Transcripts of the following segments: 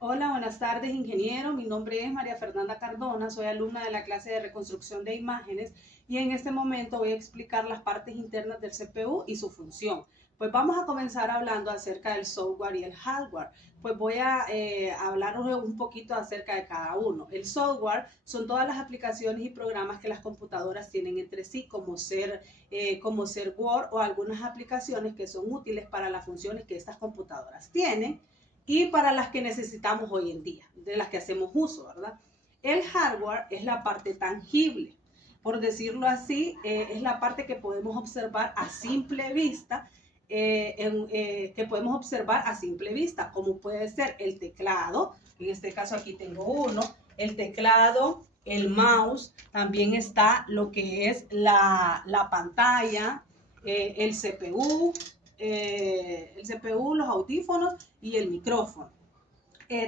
Hola, buenas tardes, ingeniero. Mi nombre es María Fernanda Cardona, soy alumna de la clase de reconstrucción de imágenes y en este momento voy a explicar las partes internas del CPU y su función. Pues vamos a comenzar hablando acerca del software y el hardware. Pues voy a hablar un poquito acerca de cada uno. El software son todas las aplicaciones y programas que las computadoras tienen entre sí, como ser Word o algunas aplicaciones que son útiles para las funciones que estas computadoras tienen y para las que necesitamos hoy en día, de las que hacemos uso, ¿verdad? El hardware es la parte tangible, por decirlo así, es la parte que podemos observar a simple vista, como puede ser el teclado, en este caso aquí tengo uno, el teclado, el mouse, también está lo que es la pantalla, el CPU, los audífonos y el micrófono.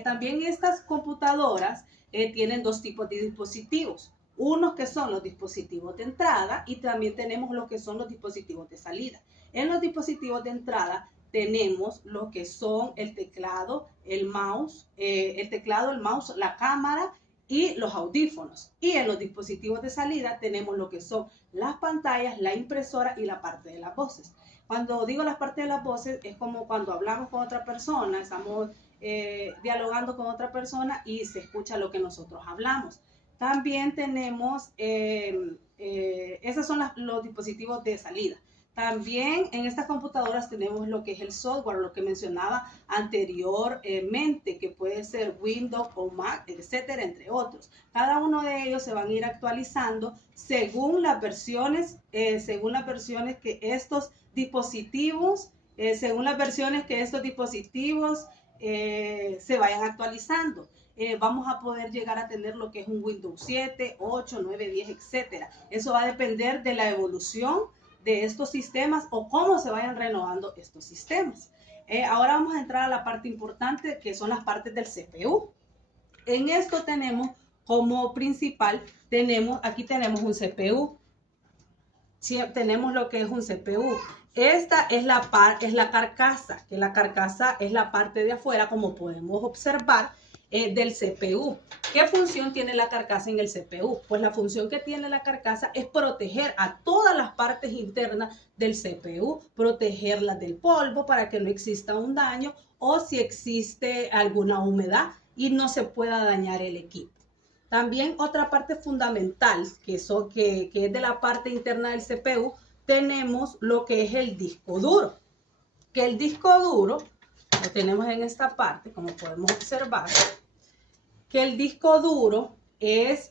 También estas computadoras tienen dos tipos de dispositivos. Unos que son los dispositivos de entrada y también tenemos lo que son los dispositivos de salida. En los dispositivos de entrada tenemos lo que son el teclado, el mouse, la cámara y los audífonos. Y en los dispositivos de salida tenemos lo que son las pantallas, la impresora y la parte de las voces. Cuando digo la parte de las voces es como cuando hablamos con otra persona, estamos dialogando con otra persona y se escucha lo que nosotros hablamos. También tenemos, esos son los dispositivos de salida. También en estas computadoras tenemos lo que es el software, lo que mencionaba anteriormente, que puede ser Windows o Mac, etcétera, entre otros. Cada uno de ellos se van a ir actualizando según las versiones que estos dispositivos, se vayan actualizando. Vamos a poder llegar a tener lo que es un Windows 7, 8, 9, 10, etcétera. Eso va a depender de la evolución de estos sistemas o cómo se vayan renovando estos sistemas. Ahora vamos a entrar a la parte importante, que son las partes del CPU. En esto tenemos como principal, aquí tenemos un CPU. Tenemos lo que es un CPU. Esta es la carcasa, que la carcasa es la parte de afuera, como podemos observar, del CPU. ¿Qué función tiene la carcasa en el CPU? Pues la función que tiene la carcasa es proteger a todas las partes internas del CPU, protegerlas del polvo para que no exista un daño o si existe alguna humedad y no se pueda dañar el equipo. También otra parte fundamental, que es de la parte interna del CPU, tenemos lo que es el disco duro. Que el disco duro, lo tenemos en esta parte, como podemos observar, que el disco duro es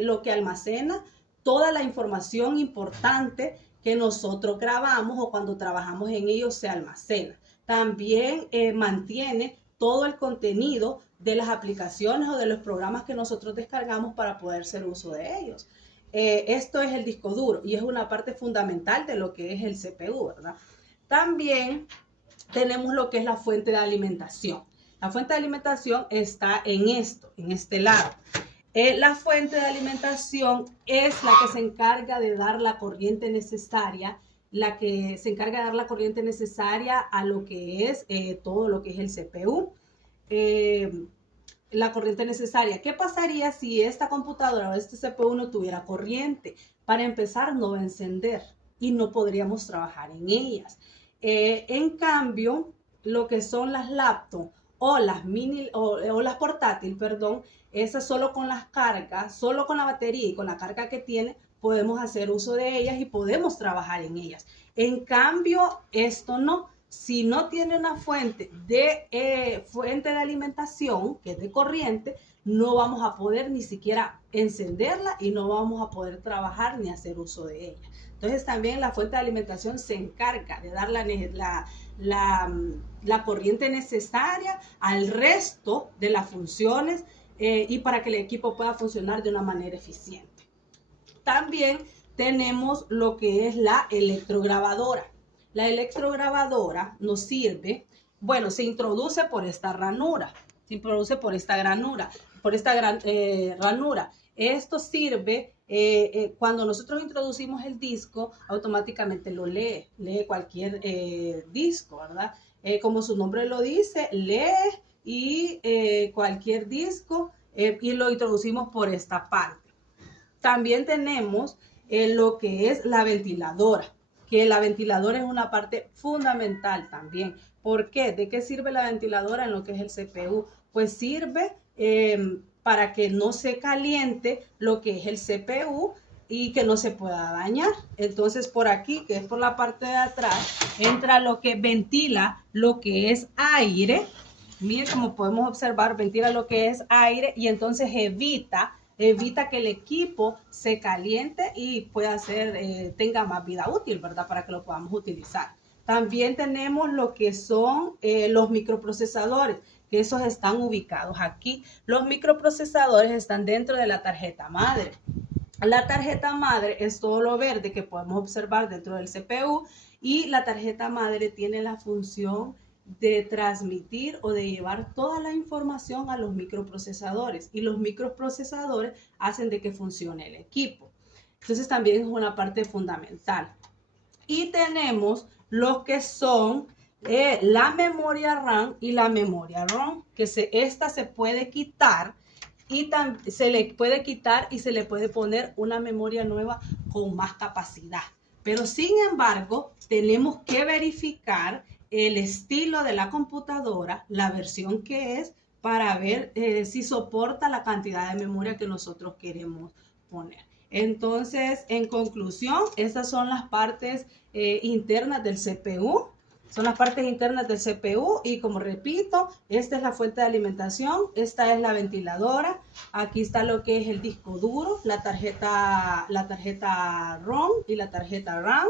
lo que almacena toda la información importante que nosotros grabamos o cuando trabajamos en ellos se almacena. También mantiene todo el contenido de las aplicaciones o de los programas que nosotros descargamos para poder hacer uso de ellos. Esto es el disco duro y es una parte fundamental de lo que es el CPU, ¿verdad? También tenemos lo que es la fuente de alimentación. La fuente de alimentación está en este lado. La fuente de alimentación es la que se encarga de dar la corriente necesaria, a lo que es todo lo que es el CPU. La corriente necesaria. ¿Qué pasaría si esta computadora o este CPU no tuviera corriente? Para empezar, no va a encender y no podríamos trabajar en ellas. En cambio, lo que son las laptops o las portátiles, perdón, esas solo con las cargas, solo con la batería y con la carga que tiene, podemos hacer uso de ellas y podemos trabajar en ellas. En cambio, esto no. Si no tiene una fuente de alimentación, que es de corriente, no vamos a poder ni siquiera encenderla y no vamos a poder trabajar ni hacer uso de ella. Entonces también la fuente de alimentación se encarga de dar la corriente necesaria al resto de las funciones y para que el equipo pueda funcionar de una manera eficiente. También tenemos lo que es la electrograbadora. La electrograbadora nos sirve, bueno, se introduce por esta ranura, ranura. Esto sirve cuando nosotros introducimos el disco, automáticamente lo lee cualquier disco, ¿verdad? Como su nombre lo dice, lee y cualquier disco y lo introducimos por esta parte. También tenemos lo que es la ventiladora, que la ventiladora es una parte fundamental también. ¿Por qué? ¿De qué sirve la ventiladora en lo que es el CPU? Pues sirve para que no se caliente lo que es el CPU y que no se pueda dañar. Entonces por aquí, que es por la parte de atrás, entra lo que ventila lo que es aire. Miren, como podemos observar, ventila lo que es aire y entonces evita que el equipo se caliente y pueda ser, tenga más vida útil, ¿verdad? Para que lo podamos utilizar. También tenemos lo que son los microprocesadores, que esos están ubicados aquí. Los microprocesadores están dentro de la tarjeta madre. La tarjeta madre es todo lo verde que podemos observar dentro del CPU y la tarjeta madre tiene la función de transmitir o de llevar toda la información a los microprocesadores y los microprocesadores hacen de que funcione el equipo. Entonces también es una parte fundamental. Y tenemos lo que son la memoria RAM y la memoria ROM, que esta se puede quitar y se le puede quitar y se le puede poner una memoria nueva con más capacidad. Pero sin embargo, tenemos que verificar el estilo de la computadora, la versión que es, para ver si soporta la cantidad de memoria que nosotros queremos poner. Entonces, en conclusión, estas son las partes internas del CPU. Son las partes internas del CPU y como repito, esta es la fuente de alimentación, esta es la ventiladora, aquí está lo que es el disco duro, la tarjeta ROM y la tarjeta RAM,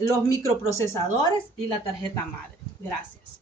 los microprocesadores y la tarjeta madre. Gracias.